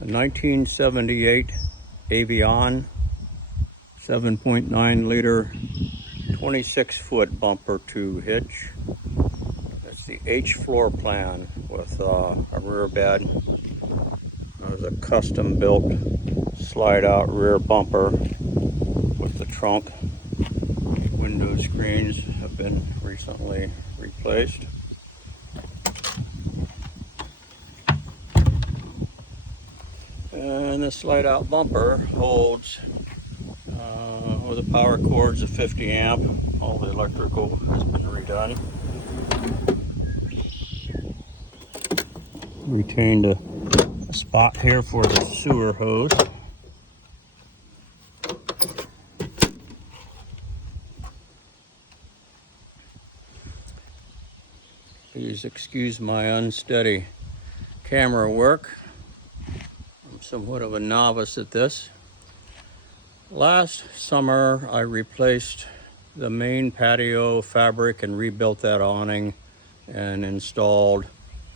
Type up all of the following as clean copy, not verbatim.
A 1978 Avion 7.9 liter 26-foot bumper to hitch. That's the H floor plan with a rear bed. There's a custom built slide out rear bumper with the trunk. Window screens have been recently replaced. And the slide out bumper holds with the power cords of 50 amp. All the electrical has been redone. Retained a spot here for the sewer hose. Please excuse my unsteady camera work. I'm somewhat of a novice at this. Last summer, I replaced the main patio fabric and rebuilt that awning and installed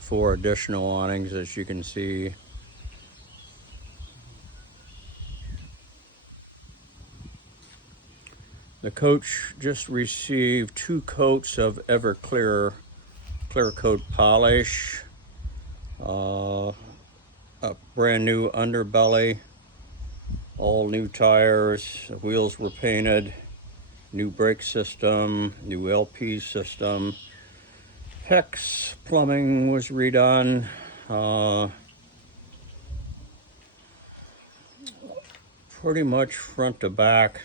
4 additional awnings, as you can see. The coach just received 2 coats of Everclear clear coat polish, a brand new underbelly, all new tires, the wheels were painted, new brake system, new LP system. PEX plumbing was redone. Pretty much front to back.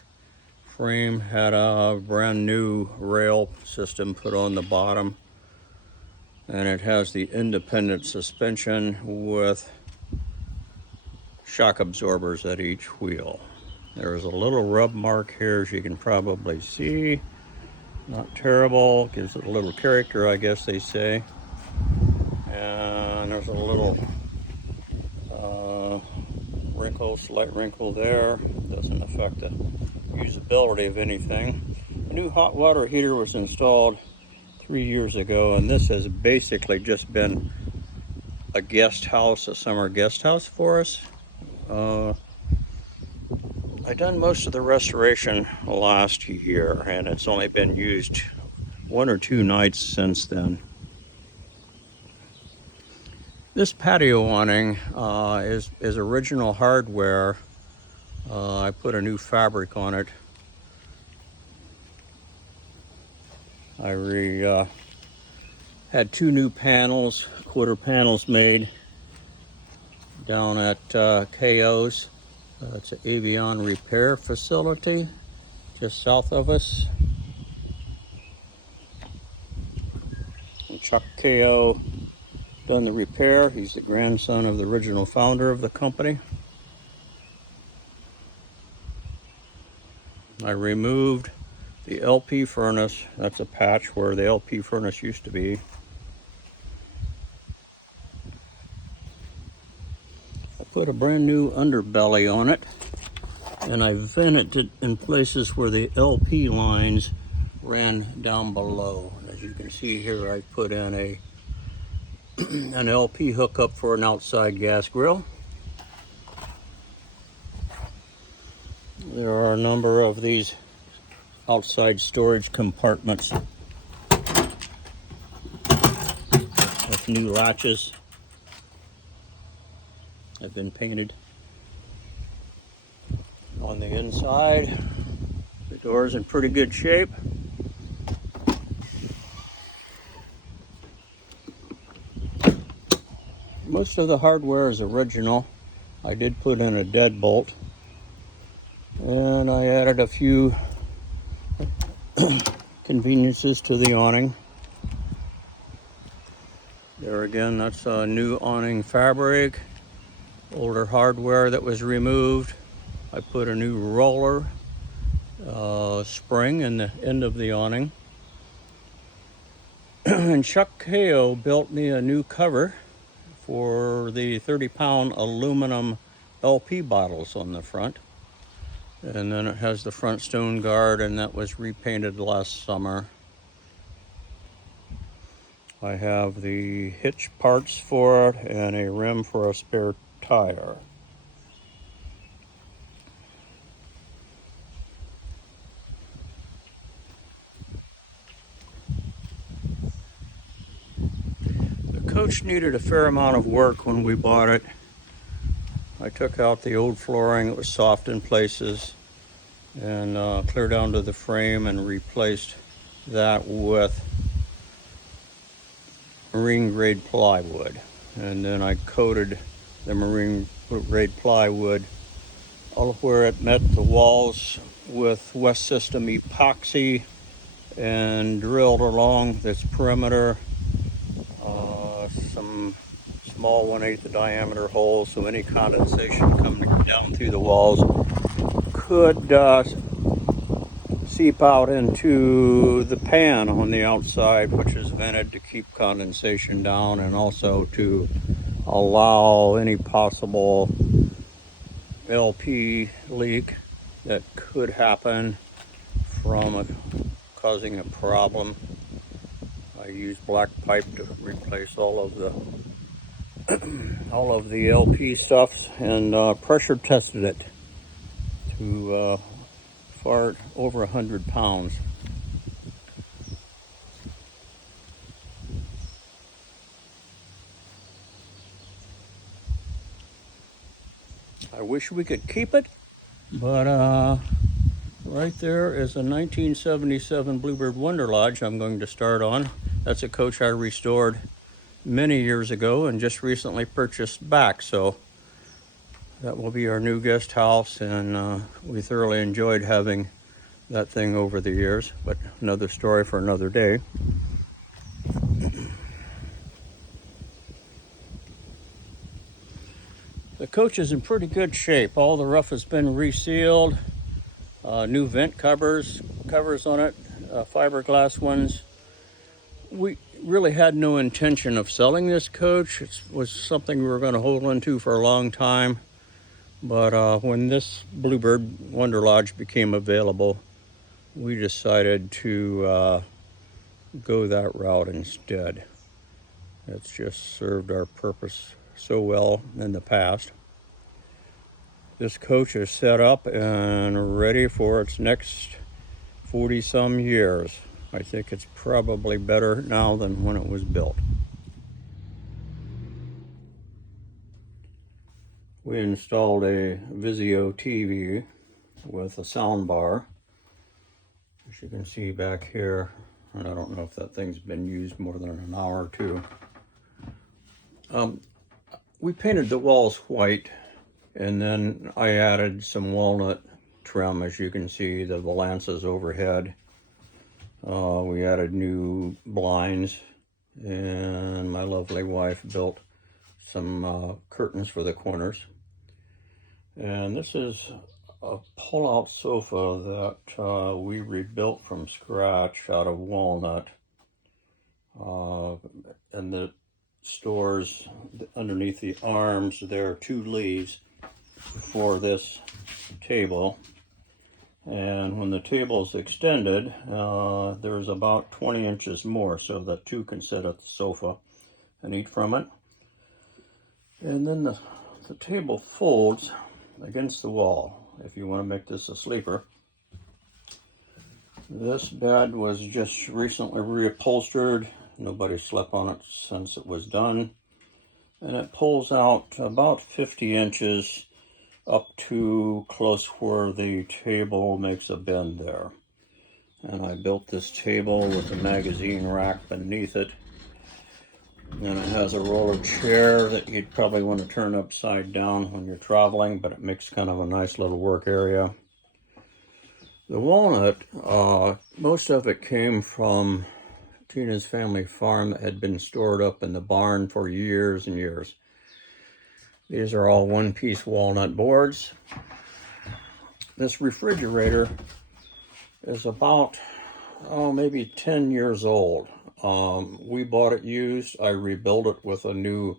Frame had a brand new rail system put on the bottom, and it has the independent suspension with shock absorbers at each wheel. There's a little rub mark here, as you can probably see. Not terrible, gives it a little character, I guess they say. And there's a little wrinkle, slight wrinkle there. Doesn't affect the usability of anything. A new hot water heater was installed 3 years ago, and this has basically just been a guest house, a summer guest house for us. I done most of the restoration last year, and it's only been used 1 or 2 nights since then. This patio awning is original hardware. I put a new fabric on it. I had 2 new panels, quarter panels made down at KO's. It's an Avion repair facility just south of us. And Chuck KO done the repair. He's the grandson of the original founder of the company. I removed the LP furnace. That's a patch where the LP furnace used to be. I put a brand new underbelly on it, and I vented it in places where the LP lines ran down below. As you can see here, I put in an LP hookup for an outside gas grill. There are a number of these outside storage compartments with new latches have been painted on the inside. The door's in pretty good shape. Most of the hardware is original. I did put in a deadbolt, and I added a few conveniences to the awning. There again, that's a new awning fabric, older hardware that was removed. I put a new roller spring in the end of the awning. And Chuck KO built me a new cover for the 30-pound aluminum LP bottles on the front. And then it has the front stone guard, and that was repainted last summer. I have the hitch parts for it and a rim for a spare tire. The coach needed a fair amount of work when we bought it. I took out the old flooring, it was soft in places, and cleared down to the frame and replaced that with marine grade plywood. And then I coated the marine grade plywood all where it met the walls with West System epoxy and drilled along this perimeter some small 1/8 diameter holes so any condensation coming down through the walls could seep out into the pan on the outside, which is vented to keep condensation down and also to allow any possible LP leak that could happen from causing a problem. I used black pipe to replace all of the LP stuff and pressure tested it to far over 100 pounds. I wish we could keep it, but right there is a 1977 Bluebird Wonder Lodge I'm going to start on. That's a coach I restored many years ago and just recently purchased back, so that will be our new guest house, and we thoroughly enjoyed having that thing over the years, but another story for another day. The coach is in pretty good shape. All the rough has been resealed, new vent covers on it, fiberglass ones. We really had no intention of selling this coach. It was something we were going to hold on to for a long time, but when this Bluebird Wonder Lodge became available, we decided to go that route instead. It's just served our purpose so well in the past. This coach is set up and ready for its next 40 some years. I think it's probably better now than when it was built. We installed a Vizio TV with a sound bar, as you can see back here, and I don't know if that thing's been used more than an hour or two. We painted the walls white, and then I added some walnut trim, as you can see, the valances overhead. We added new blinds, and my lovely wife built some curtains for the corners. And this is a pull-out sofa that we rebuilt from scratch out of walnut. And the stores underneath the arms, there are 2 leaves for this table. And when the table is extended, there's about 20 inches more so that 2 can sit at the sofa and eat from it. And then the table folds against the wall if you want to make this a sleeper. This bed was just recently reupholstered. Nobody slept on it since it was done. And it pulls out about 50 inches up to close where the table makes a bend there. And I built this table with a magazine rack beneath it. And it has a roller chair that you'd probably want to turn upside down when you're traveling, but it makes kind of a nice little work area. The walnut, most of it came from Tina's family farm that had been stored up in the barn for years and years. These are all one-piece walnut boards. This refrigerator is about, maybe 10 years old. We bought it used. I rebuilt it with a new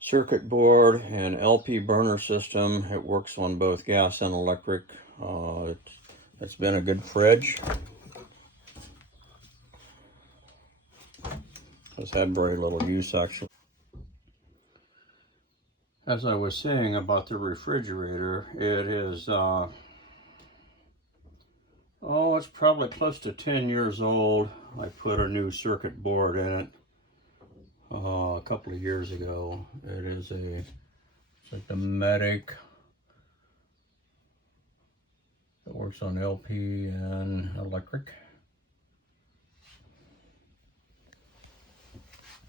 circuit board and LP burner system. It works on both gas and electric. It's been a good fridge. It's had very little use, actually. as I was saying about the refrigerator, it is, it's probably close to 10 years old. I put a new circuit board in it a couple of years ago. It is it's like the Medic that works on LP and electric.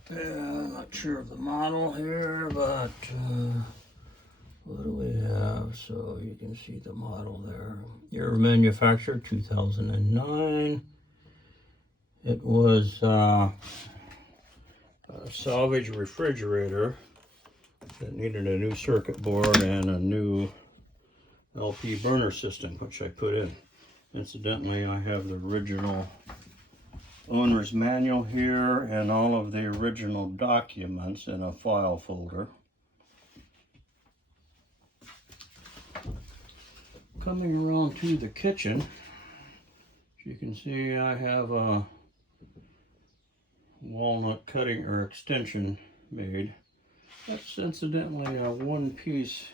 I'm not sure of the model here, but what do we have? So you can see the model there. Year of manufacture, 2009. It was a salvage refrigerator that needed a new circuit board and a new LP burner system, which I put in. Incidentally, I have the original owner's manual here and all of the original documents in a file folder. Coming around to the kitchen, as you can see, I have a walnut cutting or extension made. That's incidentally a one-piece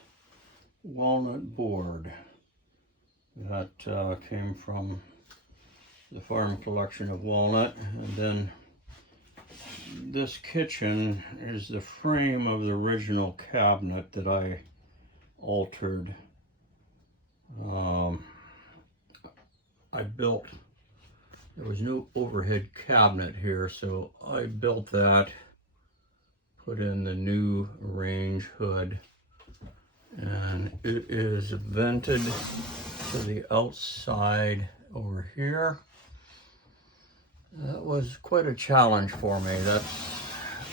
walnut board that came from the farm collection of walnut. And then this kitchen is the frame of the original cabinet that I altered. I built, there was no overhead cabinet here, so I built that, put in the new range hood, and it is vented to the outside over here. That was quite a challenge for me. That's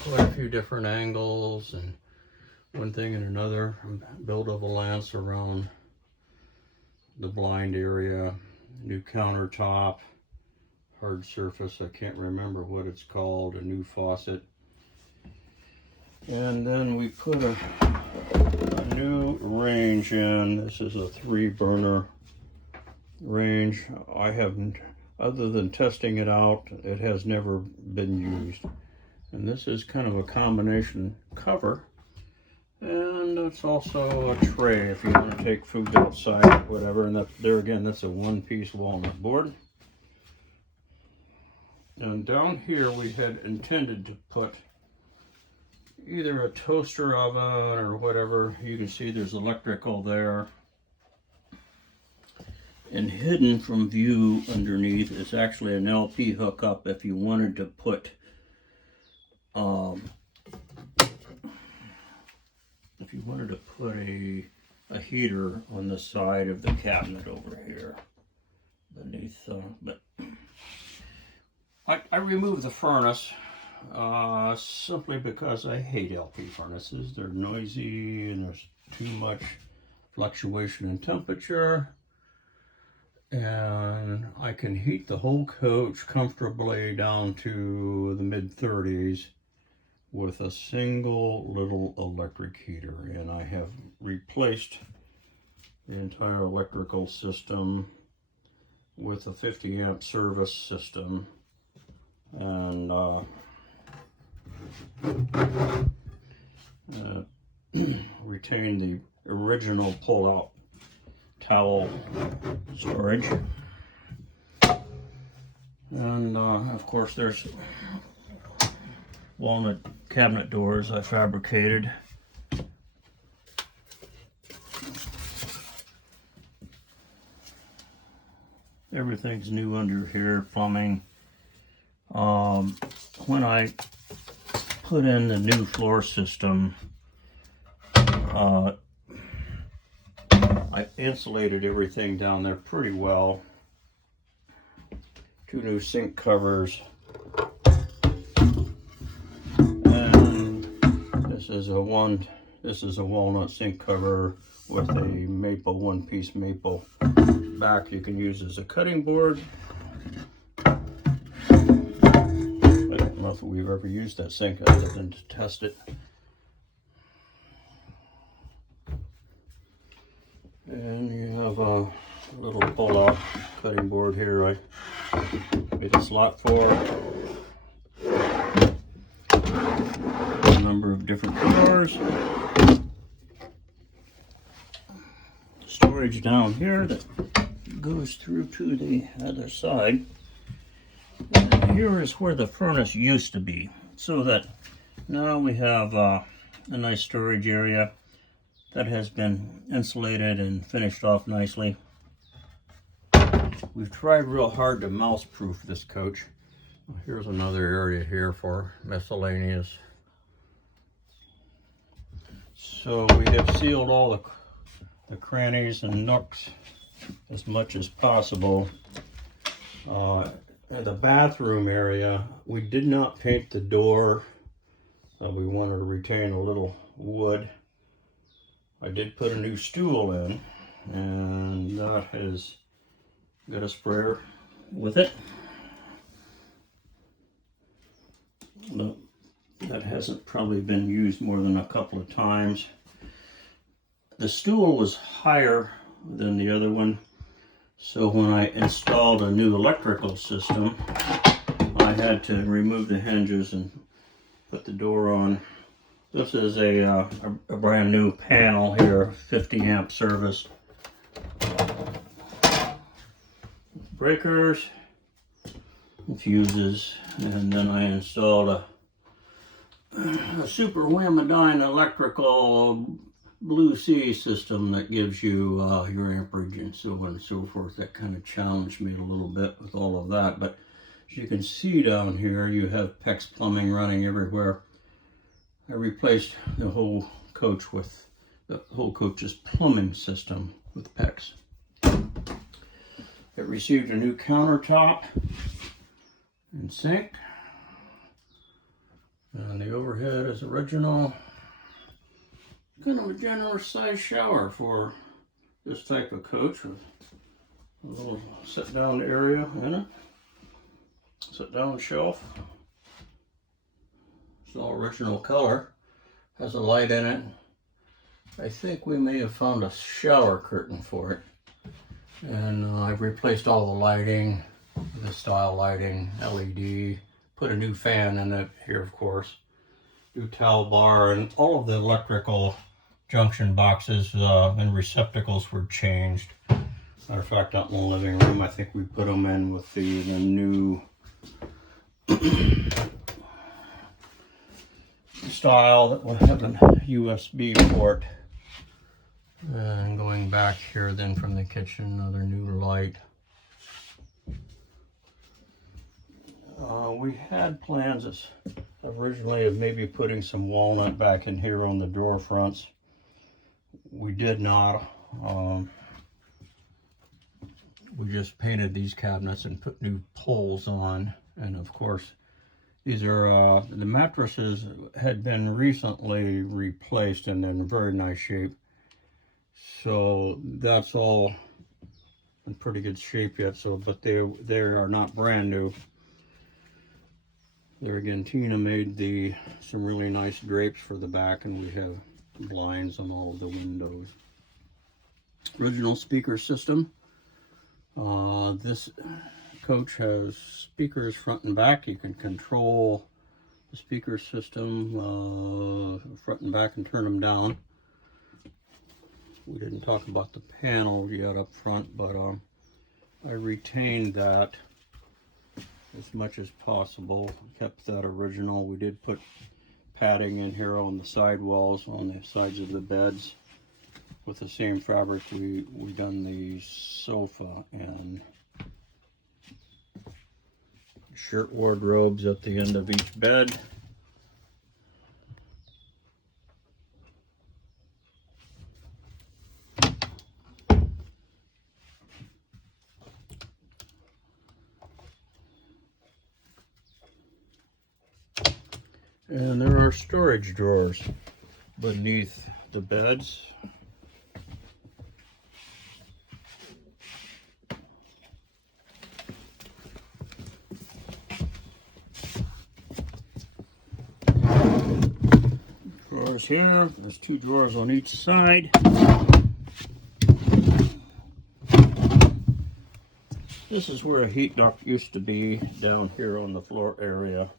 quite a few different angles and one thing and another. Built a valance around the blind area, new countertop, hard surface, I can't remember what it's called, a new faucet. And then we put a new range in. This is a 3-burner range. I haven't, other than testing it out, it has never been used. And this is kind of a combination cover. And it's also a tray if you want to take food outside or whatever. And there again, that's a one-piece walnut board. And down here we had intended to put either a toaster oven or whatever. You can see there's electrical there. And hidden from view underneath is actually an LP hookup if you wanted to put a heater on the side of the cabinet over here beneath. But I removed the furnace simply because I hate LP furnaces. They're noisy and there's too much fluctuation in temperature. And I can heat the whole coach comfortably down to the mid-30s with a single little electric heater. And I have replaced the entire electrical system with a 50 amp service system, and retain the original pull-out towel storage. And of course there's walnut cabinet doors I fabricated. Everything's new under here, plumbing. When I put in the new floor system, I insulated everything down there pretty well. 2 new sink covers. And this is a walnut sink cover with a maple, one-piece maple back you can use as a cutting board. I don't know if we've ever used that sink other than to test it. And you have a little pull-out cutting board here I made a slot for. A number of different colors. storage down here that goes through to the other side. And here is where the furnace used to be, so that now we have a nice storage area that has been insulated and finished off nicely. We've tried real hard to mouse-proof this coach. Here's another area here for miscellaneous. So we have sealed all the crannies and nooks as much as possible. In the bathroom area, we did not paint the door. We wanted to retain a little wood. I did put a new stool in, and that has got a sprayer with it. But that hasn't probably been used more than a couple of times. The stool was higher than the other one, so when I installed a new electrical system, I had to remove the hinges and put the door on. This is a brand new panel here, 50 amp service. Breakers, fuses, and then I installed a super Whamadyne electrical Blue Sea system that gives you your amperage and so on and so forth. That kind of challenged me a little bit with all of that, but as you can see down here, you have PEX plumbing running everywhere. I replaced the whole coach with the whole coach's plumbing system with PEX. It received a new countertop and sink, and the overhead is original. Kind of a generous size shower for this type of coach, with a little sit down area in it, sit down shelf. It's all original color, has a light in it. I think we may have found a shower curtain for it. And I've replaced all the lighting, the style lighting, LED, put a new fan in it here, of course, new towel bar, and all of the electrical junction boxes and receptacles were changed. Matter of fact, out in the living room, I think we put them in with the new style that will have a USB port. And going back here then from the kitchen, another new light. We had plans originally of maybe putting some walnut back in here on the door fronts. We did not. We just painted these cabinets and put new poles on. And of course, these are, the mattresses had been recently replaced and in very nice shape. So that's all in pretty good shape yet. So, but they are not brand new. There again, Tina made some really nice drapes for the back, and we have blinds on all of the windows. Original speaker system. This coach has speakers front and back. You can control the speaker system front and back and turn them down. We didn't talk about the panel yet up front, but I retained that as much as possible. Kept that original. We did put padding in here on the side walls, on the sides of the beds, with the same fabric we done the sofa in. Shirt wardrobes at the end of each bed. And there are storage drawers beneath the beds. Drawers here, there's two drawers on each side. This is where a heat duct used to be, down here on the floor area.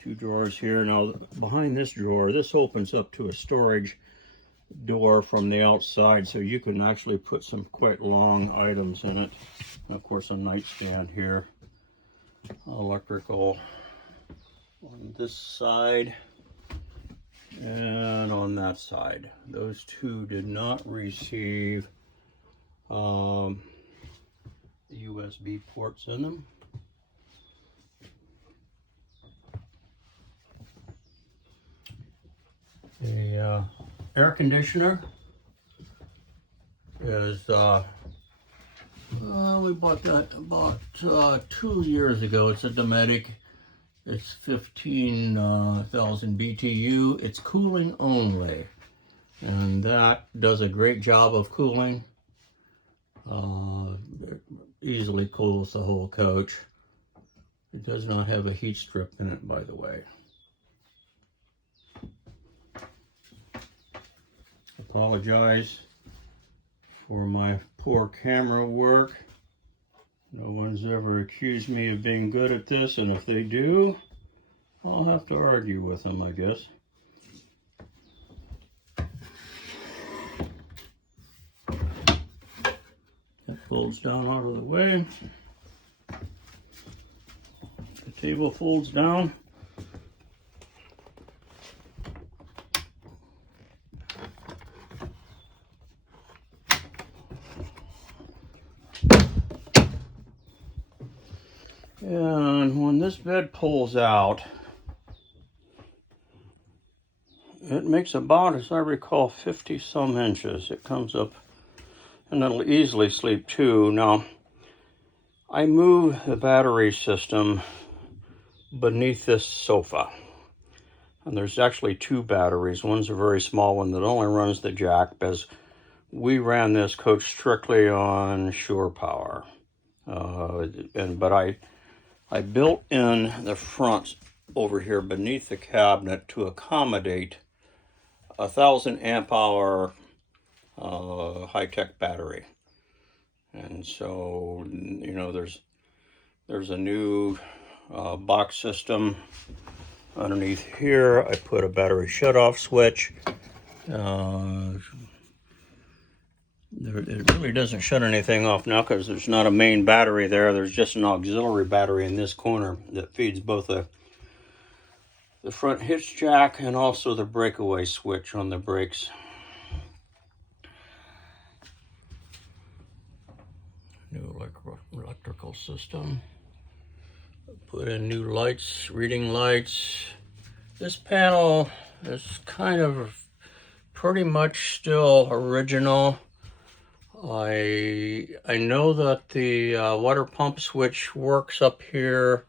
Two drawers here. Now behind this drawer, this opens up to a storage door from the outside, so you can actually put some quite long items in it. And of course, a nightstand here. Electrical on this side and on that side. Those two did not receive the USB ports in them. The air conditioner is we bought that about 2 years ago. It's a Dometic. It's 15,000 BTU. It's cooling only, and that does a great job of cooling. It easily cools the whole coach. It does not have a heat strip in it, by the way. Apologize for my poor camera work. No one's ever accused me of being good at this, and if they do, I'll have to argue with them, I guess. That folds down out of the way. The table folds down. And when this bed pulls out, it makes about, as I recall, 50 some inches. It comes up, and it'll easily sleep two. Now, I move the battery system beneath this sofa. And there's actually two batteries. One's a very small one that only runs the jack, because we ran this coach strictly on shore power. But I built in the front over here beneath the cabinet to accommodate 1,000 amp hour high-tech battery. And so, you know, there's a new box system underneath here. I put a battery shut-off switch. It really doesn't shut anything off now because there's not a main battery there. There's just an auxiliary battery in this corner that feeds both the front hitch jack and also the breakaway switch on the brakes. New electrical system. Put in new lights, reading lights. This panel is kind of pretty much still original. I know that the water pump switch works up here.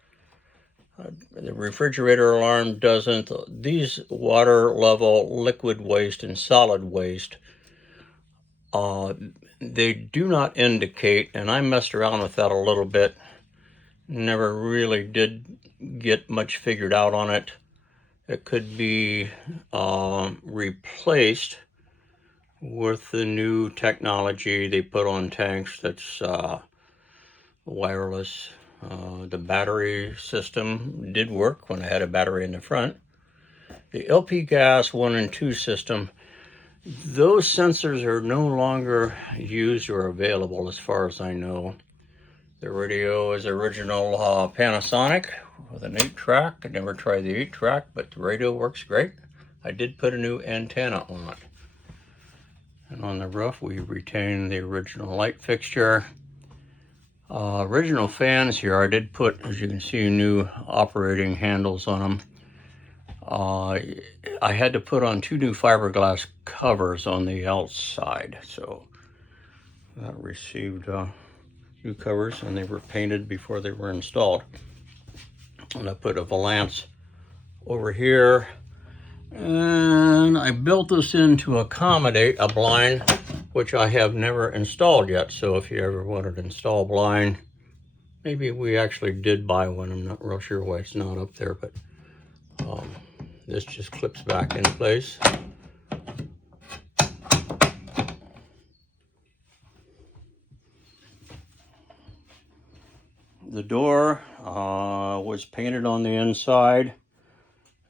The refrigerator alarm doesn't. These water level liquid waste and solid waste, they do not indicate, and I messed around with that a little bit. Never really did get much figured out on it. It could be replaced with the new technology they put on tanks that's wireless. The battery system did work when I had a battery in the front. The LP gas 1 and 2 system, those sensors are no longer used or available as far as I know. The radio is original Panasonic with an 8-track. I never tried the 8-track, but the radio works great. I did put a new antenna on it. And on the roof, we retain the original light fixture. Original fans here, I did put, as you can see, new operating handles on them. I had to put on 2 new fiberglass covers on the outside, so that received new covers, and they were painted before they were installed. And I put a valance over here, and I built this in to accommodate a blind, which I have never installed yet. So if you ever wanted to install a blind, maybe we actually did buy one. I'm not real sure why it's not up there, but this just clips back in place. The door was painted on the inside,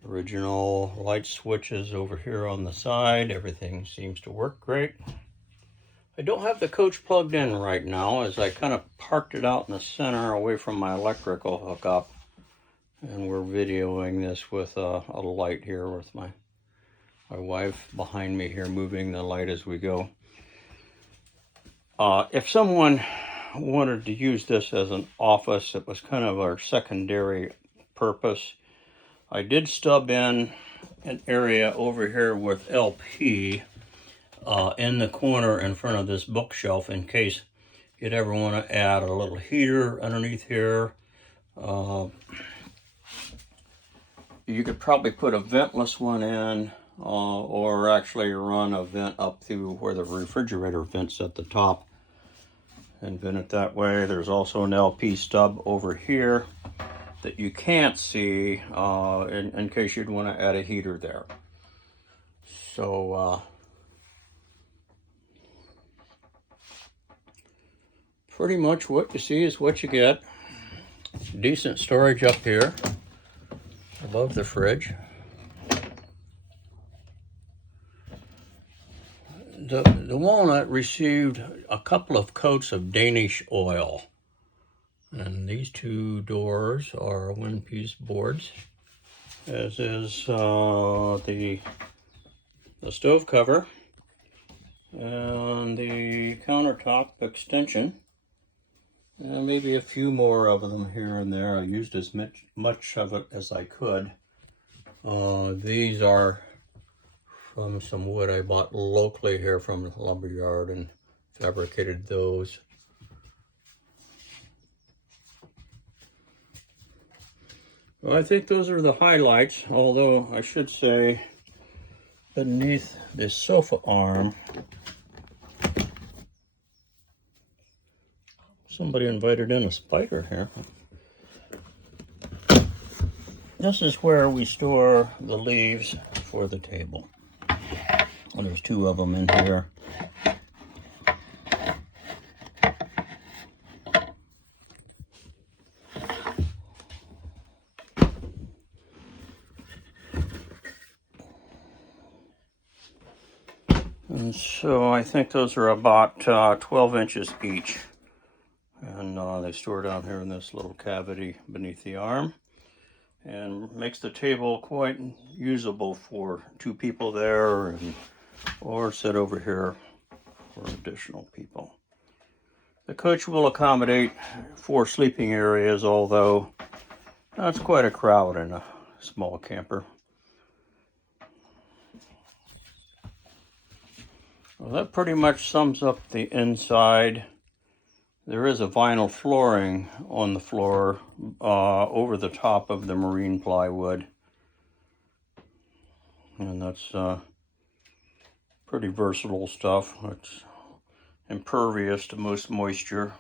Original light switches over here on the side. Everything seems to work great. I don't have the coach plugged in right now, as I kind of parked it out in the center away from my electrical hookup. And we're videoing this with a light here with my wife behind me here, moving the light as we go. If someone wanted to use this as an office, it was kind of our secondary purpose. I did stub in an area over here with LP in the corner in front of this bookshelf in case you'd ever want to add a little heater underneath here. You could probably put a ventless one in, or actually run a vent up through where the refrigerator vents at the top and vent it that way. There's also an LP stub over here that you can't see in case you'd want to add a heater there. So pretty much what you see is what you get. Decent storage up here above the fridge. The walnut received a couple of coats of Danish oil. And these two doors are one-piece boards, as is the stove cover and the countertop extension. And maybe a few more of them here and there. I used as much of it as I could. These are from some wood I bought locally here from the lumber yard and fabricated those. Well, I think those are the highlights, although I should say beneath this sofa arm, somebody invited in a spider here. This is where we store the leaves for the table. Well, there's two of them in here. And so I think those are about 12 inches each. And they store down here in this little cavity beneath the arm. And makes the table quite usable for two people there, or sit over here for additional people. The coach will accommodate 4 sleeping areas, although that's quite a crowd in a small camper. Well, that pretty much sums up the inside. There is a vinyl flooring on the floor over the top of the marine plywood. And that's pretty versatile stuff. It's impervious to most moisture.